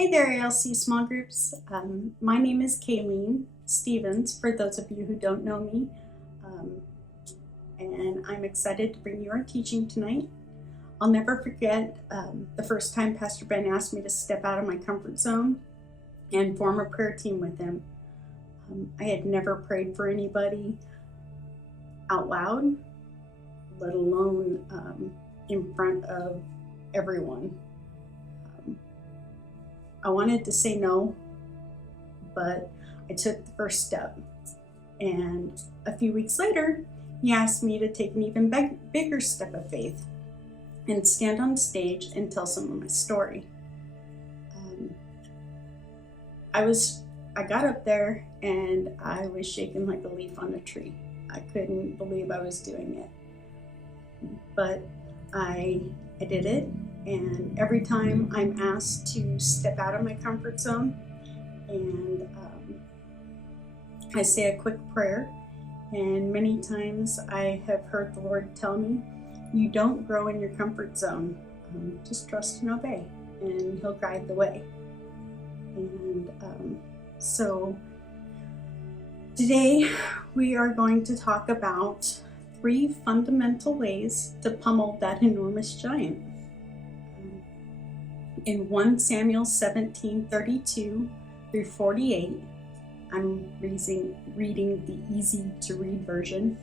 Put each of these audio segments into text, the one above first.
Hey there, ALC Small Groups. My name is Kayleen Stevens, for those of you who don't know me, um, and I'm excited to bring you our teaching tonight. I'll never forget the first time Pastor Ben asked me to step out of my comfort zone and form a prayer team with him. I had never prayed for anybody out loud, let alone in front of everyone. I wanted to say no, but I took the first step. And a few weeks later, he asked me to take an even bigger step of faith and stand on the stage and tell some of my story. I got up there and I was shaking like a leaf on a tree. I couldn't believe I was doing it. But I did it. And every time I'm asked to step out of my comfort zone and I say a quick prayer, and many times I have heard the Lord tell me, you don't grow in your comfort zone, just trust and obey, and He'll guide the way. And so today we are going to talk about 3 fundamental ways to pummel that enormous giant. In 1 Samuel 17:32 through 48, I'm reading the easy to read version.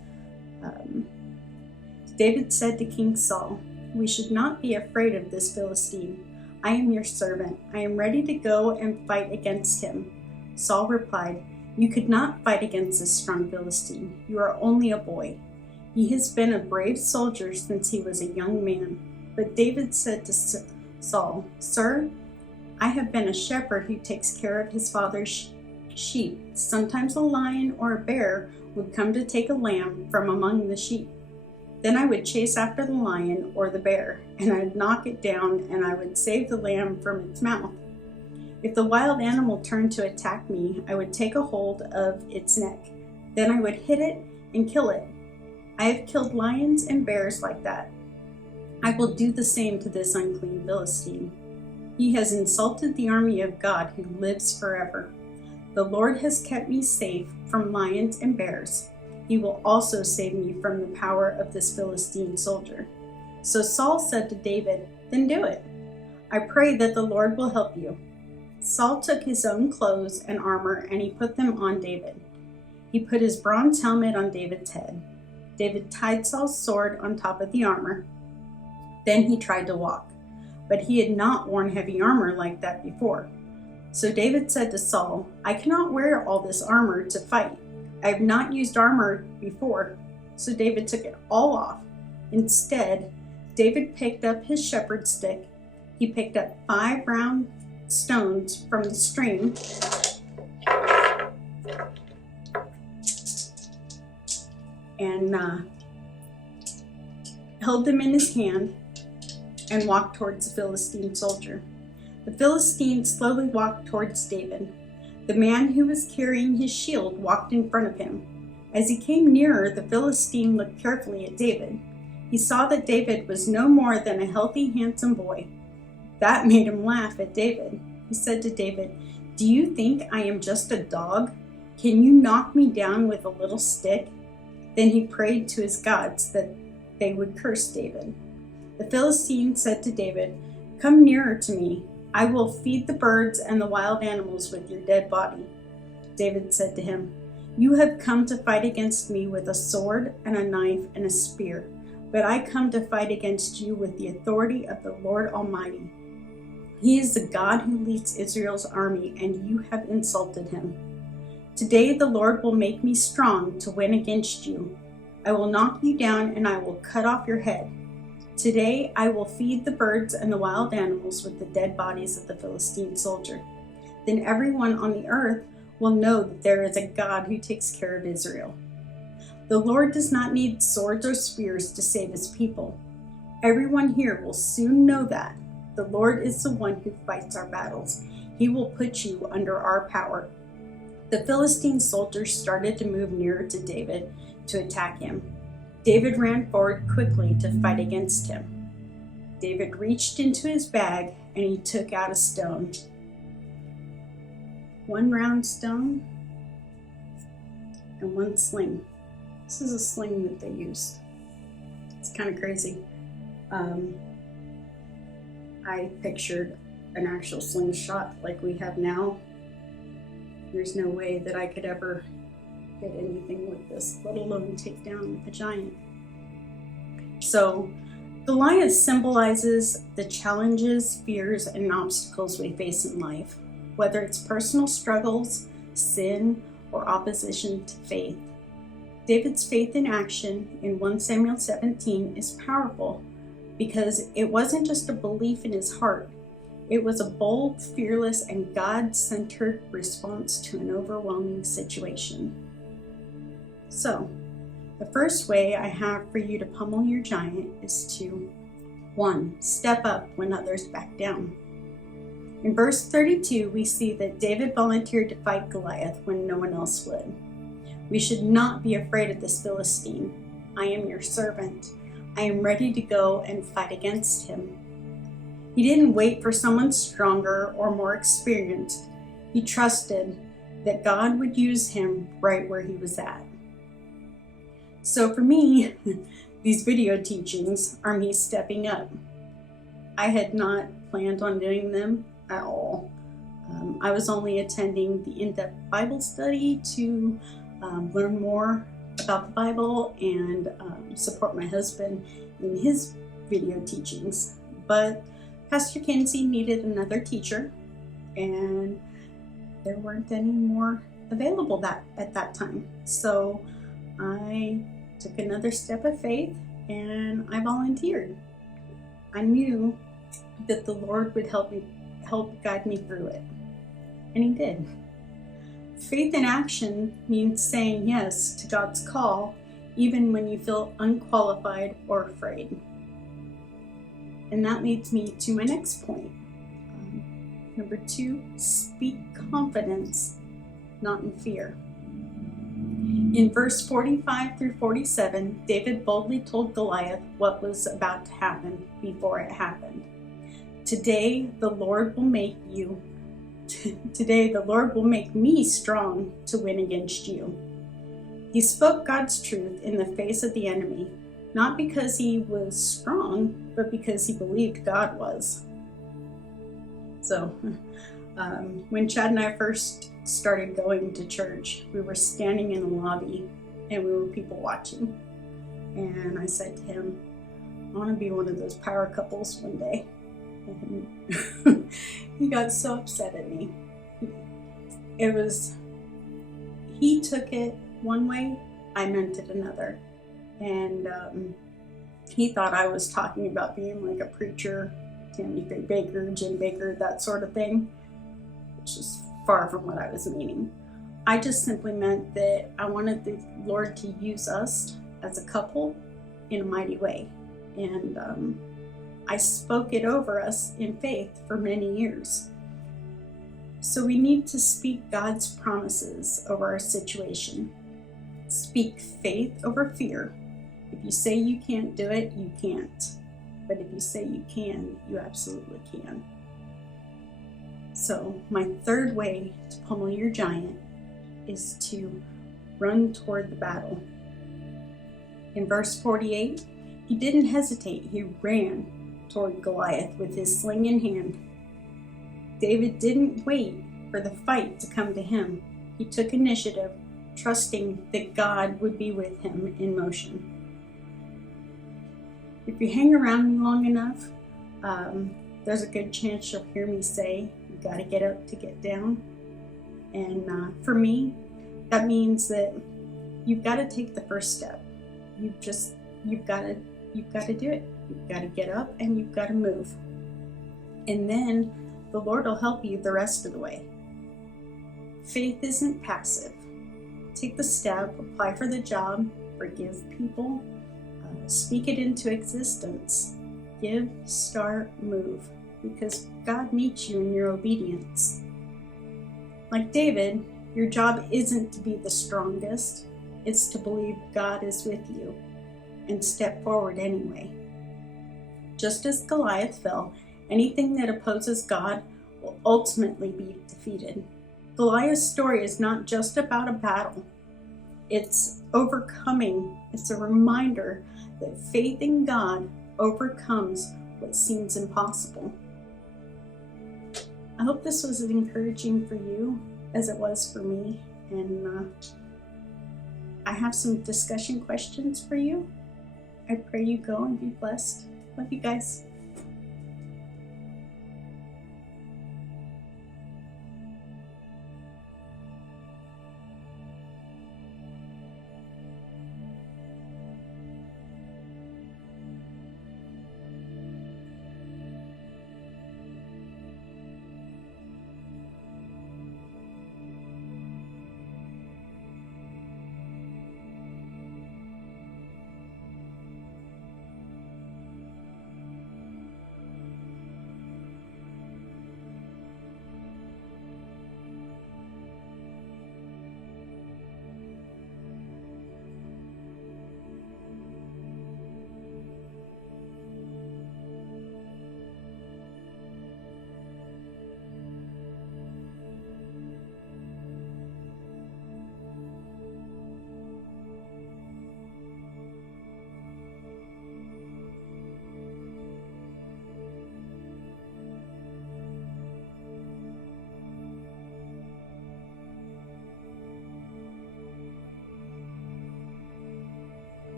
David said to King Saul, "We should not be afraid of this Philistine. I am your servant. I am ready to go and fight against him." Saul replied, "You could not fight against this strong Philistine. You are only a boy. He has been a brave soldier since he was a young man." But David said to Saul, "Sir, I have been a shepherd who takes care of his father's sheep. Sometimes a lion or a bear would come to take a lamb from among the sheep. Then I would chase after the lion or the bear, and I'd knock it down, and I would save the lamb from its mouth. If the wild animal turned to attack me, I would take a hold of its neck. Then I would hit it and kill it. I have killed lions and bears like that. I will do the same to this unclean Philistine. He has insulted the army of God who lives forever. The Lord has kept me safe from lions and bears. He will also save me from the power of this Philistine soldier." So Saul said to David, "Then do it. I pray that the Lord will help you." Saul took his own clothes and armor and he put them on David. He put his bronze helmet on David's head. David tied Saul's sword on top of the armor. Then he tried to walk, but he had not worn heavy armor like that before. So David said to Saul, "I cannot wear all this armor to fight. I have not used armor before." So David took it all off. Instead, David picked up his shepherd's stick. He picked up 5 round stones from the stream and held them in his hand and walked towards the Philistine soldier. The Philistine slowly walked towards David. The man who was carrying his shield walked in front of him. As he came nearer, the Philistine looked carefully at David. He saw that David was no more than a healthy, handsome boy. That made him laugh at David. He said to David, "Do you think I am just a dog? Can you knock me down with a little stick?" Then he prayed to his gods that they would curse David. The Philistine said to David, "Come nearer to me. I will feed the birds and the wild animals with your dead body." David said to him, "You have come to fight against me with a sword and a knife and a spear, but I come to fight against you with the authority of the Lord Almighty. He is the God who leads Israel's army, and you have insulted him. Today the Lord will make me strong to win against you. I will knock you down and I will cut off your head. Today I will feed the birds and the wild animals with the dead bodies of the Philistine soldier. Then everyone on the earth will know that there is a God who takes care of Israel. The Lord does not need swords or spears to save his people. Everyone here will soon know that. The Lord is the one who fights our battles. He will put you under our power." The Philistine soldiers started to move nearer to David to attack him. David ran forward quickly to fight against him. David reached into his bag and he took out a stone. one round stone and one sling. This is a sling that they used. It's kind of crazy. I pictured an actual slingshot like we have now. There's no way that I could ever hit anything with this, let alone take down a giant. So Goliath symbolizes the challenges, fears, and obstacles we face in life, whether it's personal struggles, sin, or opposition to faith. David's faith in action in 1 Samuel 17 is powerful because it wasn't just a belief in his heart. It was a bold, fearless, and God-centered response to an overwhelming situation. So, the first way I have for you to pummel your giant is to 1. Step up when others back down. In verse 32, we see that David volunteered to fight Goliath when no one else would. We should not be afraid of this Philistine. I am your servant. I am ready to go and fight against him. He didn't wait for someone stronger or more experienced. He trusted that God would use him right where he was at. So for me, these video teachings are me stepping up. I had not planned on doing them at all. I was only attending the in-depth Bible study to learn more about the Bible and support my husband in his video teachings. But Pastor Kinsey needed another teacher, and there weren't any more available at that time. So I took another step of faith and I volunteered. I knew that the Lord would help guide me through it, and he did. Faith in action means saying yes to God's call, even when you feel unqualified or afraid. And that leads me to my next point. Number 2, speak confidence, not in fear. In verse 45 through 47, David boldly told Goliath what was about to happen before it happened. Today the Lord will make me strong to win against you. He spoke God's truth in the face of the enemy, not because he was strong, but because he believed God was. So, when Chad and I first started going to church, we were standing in the lobby and we were people watching. And I said to him, I want to be one of those power couples one day. And he got so upset at me. He took it one way, I meant it another. And he thought I was talking about being like a preacher, Tammy Faye Baker, Jim Baker, that sort of thing, which is far from what I was meaning. I just simply meant that I wanted the Lord to use us as a couple in a mighty way. And I spoke it over us in faith for many years. So we need to speak God's promises over our situation. Speak faith over fear. If you say you can't do it, you can't. But if you say you can, you absolutely can. So my third way to pummel your giant is to run toward the battle. In verse 48, he didn't hesitate. He ran toward Goliath with his sling in hand. David didn't wait for the fight to come to him. He took initiative, trusting that God would be with him in motion. If you hang around me long enough, there's a good chance you'll hear me say, you gotta get up to get down. And for me, that means that you've got to take the first step. You've got to do it. You've got to get up and you've got to move. And then the Lord will help you the rest of the way. Faith isn't passive. Take the step, apply for the job, forgive people, speak it into existence. Give, start, move, because God meets you in your obedience. Like David, your job isn't to be the strongest, it's to believe God is with you and step forward anyway. Just as Goliath fell, anything that opposes God will ultimately be defeated. Goliath's story is not just about a battle. It's overcoming. It's a reminder that faith in God overcomes what seems impossible. I hope this was encouraging for you as it was for me, and I have some discussion questions for you. I pray you go and be blessed. Love you guys.